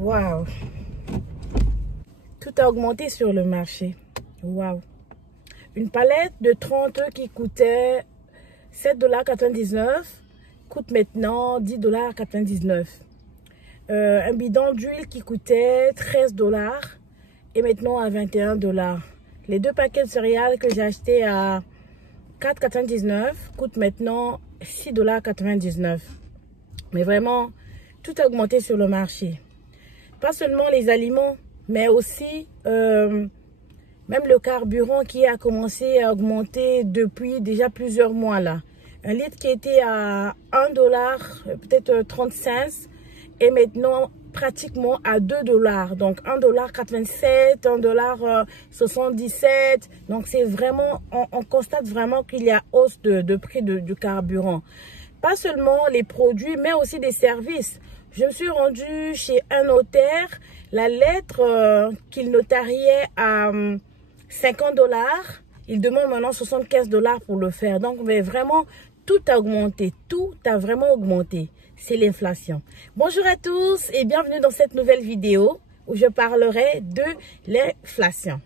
Waouh! Tout a augmenté sur le marché. Waouh! Une palette de 30 qui coûtait 7,99 $ coûte maintenant 10,99 $. Un bidon d'huile qui coûtait 13 $ est maintenant à 21 $. Les deux paquets de céréales que j'ai achetés à 4,99 $ coûtent maintenant 6,99 $. Mais vraiment, tout a augmenté sur le marché. Pas seulement les aliments, mais aussi même le carburant qui a commencé à augmenter depuis déjà plusieurs mois là. Un litre qui était à 1 $, peut-être 35 cents, est maintenant pratiquement à 2 $. Donc 1,87 $, 1,77 $. Donc c'est vraiment, on constate vraiment qu'il y a hausse de prix du carburant. Pas seulement les produits, mais aussi des services. Je me suis rendue chez un notaire. La lettre qu'il notariait à 50 $, il demande maintenant 75 $ pour le faire. Donc, mais vraiment, tout a augmenté. Tout a vraiment augmenté. C'est l'inflation. Bonjour à tous et bienvenue dans cette nouvelle vidéo où je parlerai de l'inflation.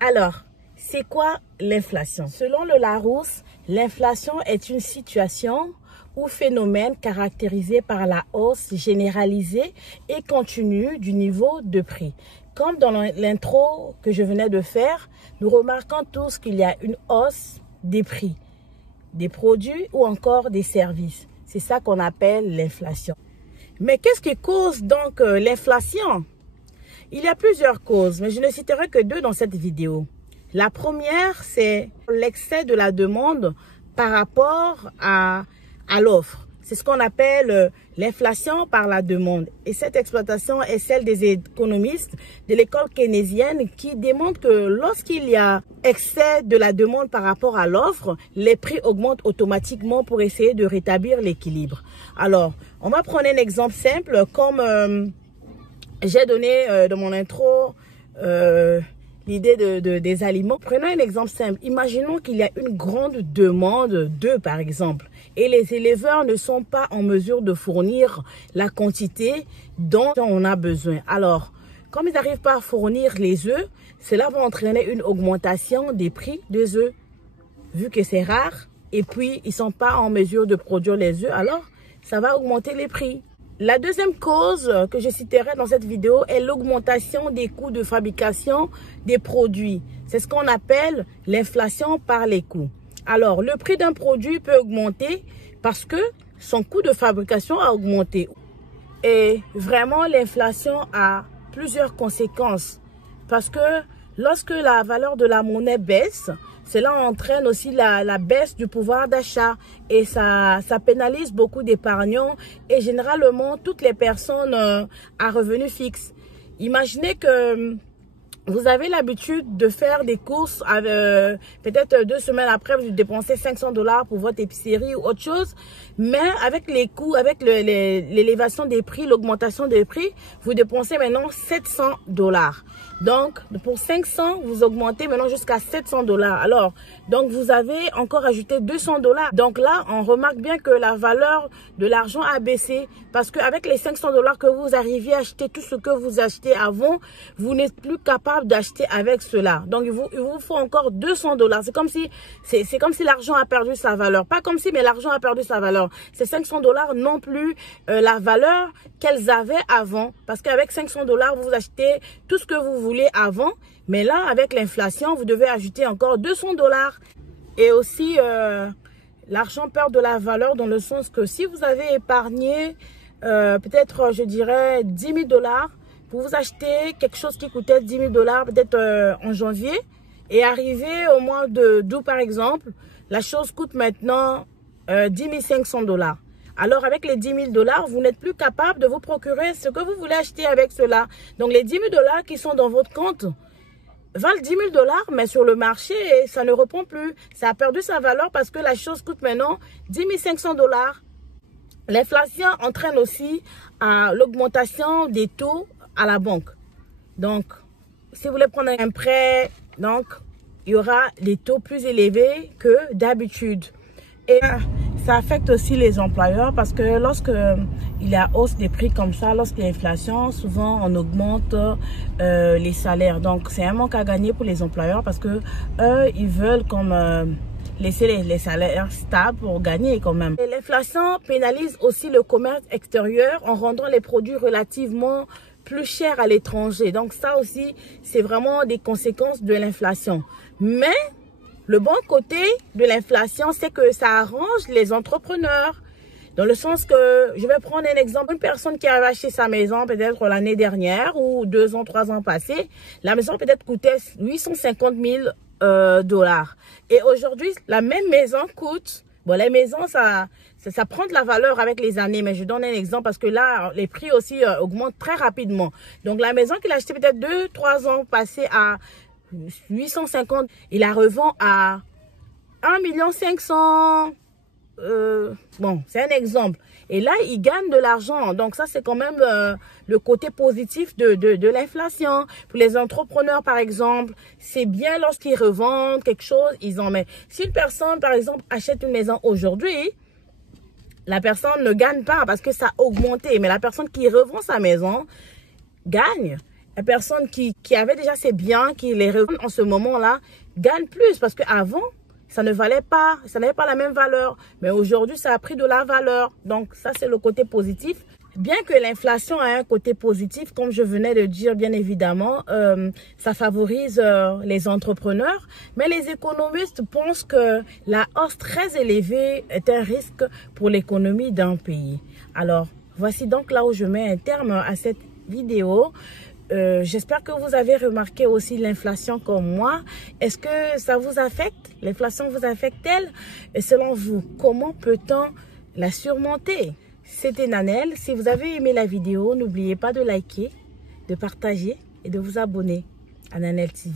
Alors, c'est quoi l'inflation? Selon le Larousse, l'inflation est une situation ou phénomène caractérisé par la hausse généralisée et continue du niveau de prix. Comme dans l'intro que je venais de faire, nous remarquons tous qu'il y a une hausse des prix, des produits ou encore des services. C'est ça qu'on appelle l'inflation. Mais qu'est-ce qui cause donc l'inflation? Il y a plusieurs causes, mais je ne citerai que deux dans cette vidéo. La première, c'est l'excès de la demande par rapport à l'offre. C'est ce qu'on appelle l'inflation par la demande. Et cette exploitation est celle des économistes de l'école keynésienne qui démontre que lorsqu'il y a excès de la demande par rapport à l'offre, les prix augmentent automatiquement pour essayer de rétablir l'équilibre. Alors, on va prendre un exemple simple comme j'ai donné dans mon intro l'idée des aliments. Prenons un exemple simple. Imaginons qu'il y a une grande demande d'œufs, par exemple, et les éleveurs ne sont pas en mesure de fournir la quantité dont on a besoin. Alors, comme ils n'arrivent pas à fournir les œufs, cela va entraîner une augmentation des prix des œufs, vu que c'est rare, et puis ils ne sont pas en mesure de produire les œufs, alors ça va augmenter les prix. La deuxième cause que je citerai dans cette vidéo est l'augmentation des coûts de fabrication des produits. C'est ce qu'on appelle l'inflation par les coûts. Alors, le prix d'un produit peut augmenter parce que son coût de fabrication a augmenté. Et vraiment, l'inflation a plusieurs conséquences. Parce que lorsque la valeur de la monnaie baisse, cela entraîne aussi la baisse du pouvoir d'achat et ça pénalise beaucoup d'épargnants et généralement toutes les personnes à revenus fixes. Imaginez que vous avez l'habitude de faire des courses, peut-être 2 semaines après, vous dépensez 500 $ pour votre épicerie ou autre chose. Mais avec les coûts, avec l'élévation des prix, l'augmentation des prix, vous dépensez maintenant 700 $. Donc, pour 500, vous augmentez maintenant jusqu'à 700 $. Alors, donc vous avez encore ajouté 200 $. Donc là, on remarque bien que la valeur de l'argent a baissé parce qu'avec les 500 $ que vous arriviez à acheter tout ce que vous achetez avant, vous n'êtes plus capable d'acheter avec cela. Donc, il vous faut encore 200 $. C'est comme si l'argent a perdu sa valeur. Pas comme si, mais l'argent a perdu sa valeur. Ces 500 $ n'ont plus la valeur qu'elles avaient avant. Parce qu'avec 500 $, vous achetez tout ce que vous voulez avant. Mais là, avec l'inflation, vous devez ajouter encore 200 $. Et aussi, l'argent perd de la valeur dans le sens que si vous avez épargné, peut-être, je dirais, 10 000 $, pour vous acheter quelque chose qui coûtait 10 000 $, peut-être en janvier, et arrivé au mois d'août, par exemple, la chose coûte maintenant 10 500 $. Alors, avec les 10 000 $, vous n'êtes plus capable de vous procurer ce que vous voulez acheter avec cela. Donc, les 10 000 $ qui sont dans votre compte valent 10 000 $, mais sur le marché, ça ne reprend plus. Ça a perdu sa valeur parce que la chose coûte maintenant 10 500 $. L'inflation entraîne aussi l'augmentation des taux à la banque. Donc, si vous voulez prendre un prêt, donc, il y aura des taux plus élevés que d'habitude. Et Ça affecte aussi les employeurs parce que lorsque il y a hausse des prix comme ça, lorsqu'il y a inflation, souvent on augmente les salaires. Donc c'est un manque à gagner pour les employeurs parce que eux, ils veulent comme laisser les salaires stables pour gagner quand même. L'inflation pénalise aussi le commerce extérieur en rendant les produits relativement plus chers à l'étranger. Donc ça aussi, c'est vraiment des conséquences de l'inflation. Mais le bon côté de l'inflation, c'est que ça arrange les entrepreneurs. Dans le sens que, je vais prendre un exemple, une personne qui a acheté sa maison peut-être l'année dernière ou 2 ans, 3 ans passés, la maison peut-être coûtait 850 000 dollars. Et aujourd'hui, la même maison coûte, bon, les maisons, ça prend de la valeur avec les années, mais je donne un exemple parce que là, les prix aussi augmentent très rapidement. Donc, la maison qu'il a achetée peut-être 2, 3 ans passés à 850, il la revend à 1 500 000. Bon, c'est un exemple. Et là, il gagne de l'argent. Donc, ça, c'est quand même le côté positif de l'inflation. Pour les entrepreneurs, par exemple, c'est bien lorsqu'ils revendent quelque chose, ils en mettent. Si une personne, par exemple, achète une maison aujourd'hui, la personne ne gagne pas parce que ça a augmenté. Mais la personne qui revend sa maison gagne. La personne qui avait déjà ses biens, qui les revend en ce moment-là, gagne plus parce qu'avant, ça ne valait pas, ça n'avait pas la même valeur. Mais aujourd'hui, ça a pris de la valeur. Donc, ça, c'est le côté positif. Bien que l'inflation a un côté positif, comme je venais de dire, bien évidemment, ça favorise les entrepreneurs. Mais les économistes pensent que la hausse très élevée est un risque pour l'économie d'un pays. Alors, voici donc là où je mets un terme à cette vidéo. J'espère que vous avez remarqué aussi l'inflation comme moi. Est-ce que ça vous affecte? L'inflation vous affecte-t-elle? Et selon vous, comment peut-on la surmonter? C'était Nanelle. Si vous avez aimé la vidéo, n'oubliez pas de liker, de partager et de vous abonner à Nanelle TV.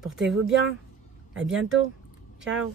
Portez-vous bien. À bientôt. Ciao.